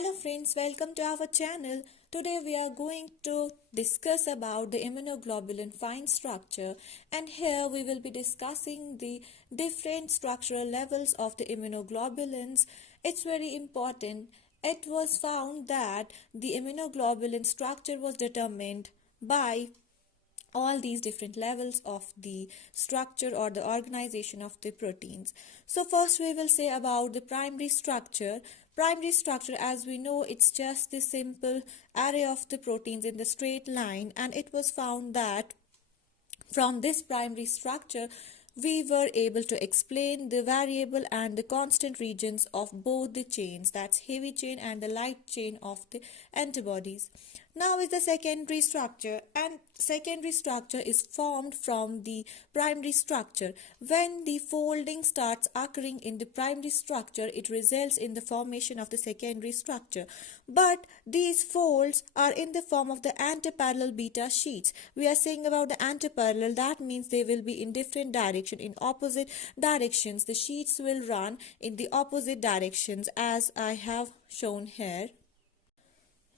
Hello friends, welcome to our channel. Today we are going to discuss about the immunoglobulin fine structure, and here we will be discussing the different structural levels of the immunoglobulins. It's very important. It was found that the immunoglobulin structure was determined by all these different levels of the structure or the organization of the proteins. So first we will say about the primary structure. Primary structure, as we know, it's just the simple array of the proteins in the straight line, and it was found that from this primary structure we were able to explain the variable and the constant regions of both the chains, that's heavy chain and the light chain of the antibodies. Now is the secondary structure, and secondary structure is formed from the primary structure. When the folding starts occurring in the primary structure, it results in the formation of the secondary structure. But these folds are in the form of the antiparallel beta sheets. We are saying about the antiparallel, that means they will be in different direction, in opposite directions. The sheets will run in the opposite directions as I have shown here.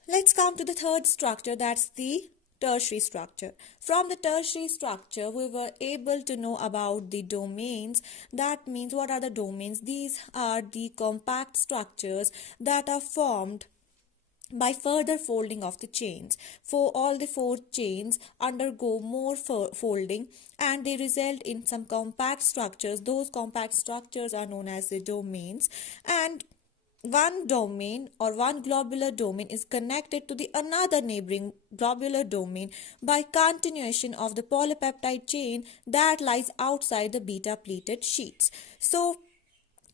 Let's come to the third structure, that's the tertiary structure. From the tertiary structure, we were able to know about the domains. That means, what are the domains? These are the compact structures that are formed by further folding of the chains. For all the four chains undergo more folding and they result in some compact structures. Those compact structures are known as the domains, and one domain or one globular domain is connected to the another neighboring globular domain by continuation of the polypeptide chain that lies outside the beta pleated sheets. So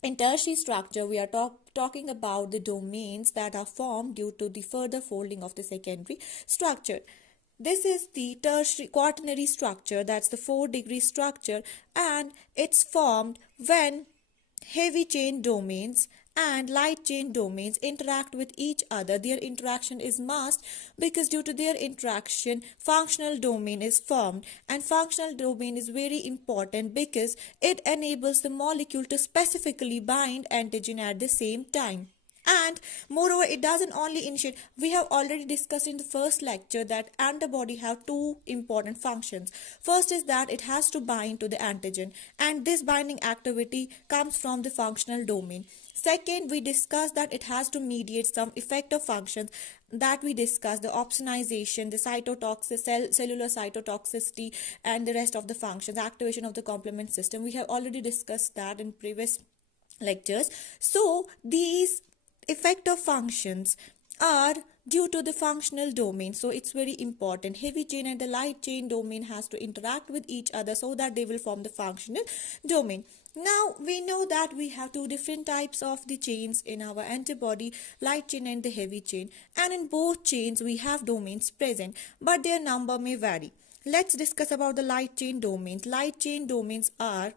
in tertiary structure, we are talking about the domains that are formed due to the further folding of the secondary structure. This is the tertiary quaternary structure, that's the 4-degree structure, and it's formed when heavy chain domains and light chain domains interact with each other. Their interaction is masked because due to their interaction, functional domain is formed, and functional domain is very important because it enables the molecule to specifically bind antigen at the same time. And moreover, it doesn't only initiate. We have already discussed in the first lecture that antibody have two important functions. First is that it has to bind to the antigen, and this binding activity comes from the functional domain. Second, we discussed that it has to mediate some effector functions that we discussed, the opsonization, the cellular cytotoxicity, and the rest of the functions, activation of the complement system. We have already discussed that in previous lectures. So these effector functions are due to the functional domain, so it's very important. Heavy chain and the light chain domain has to interact with each other so that they will form the functional domain. Now we know that we have two different types of the chains in our antibody, light chain and the heavy chain, and in both chains we have domains present, but their number may vary. Let's discuss about the light chain domains. Light chain domains are,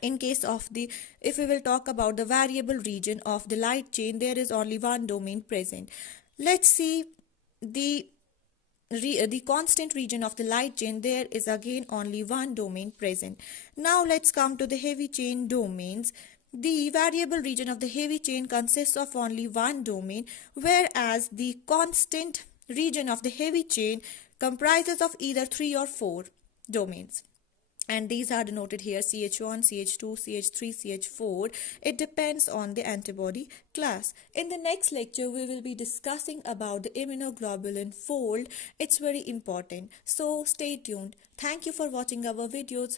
in case of the, if we will talk about the variable region of the light chain, there is only one domain present. Let's see the constant region of the light chain, there is again only one domain present. Now let's come to the heavy chain domains. The variable region of the heavy chain consists of only one domain, whereas the constant region of the heavy chain comprises of either 3 or 4 domains. And these are denoted here: CH1, CH2, CH3, CH4. It depends on the antibody class. In the next lecture, we will be discussing about the immunoglobulin fold. It's very important. So stay tuned. Thank you for watching our videos.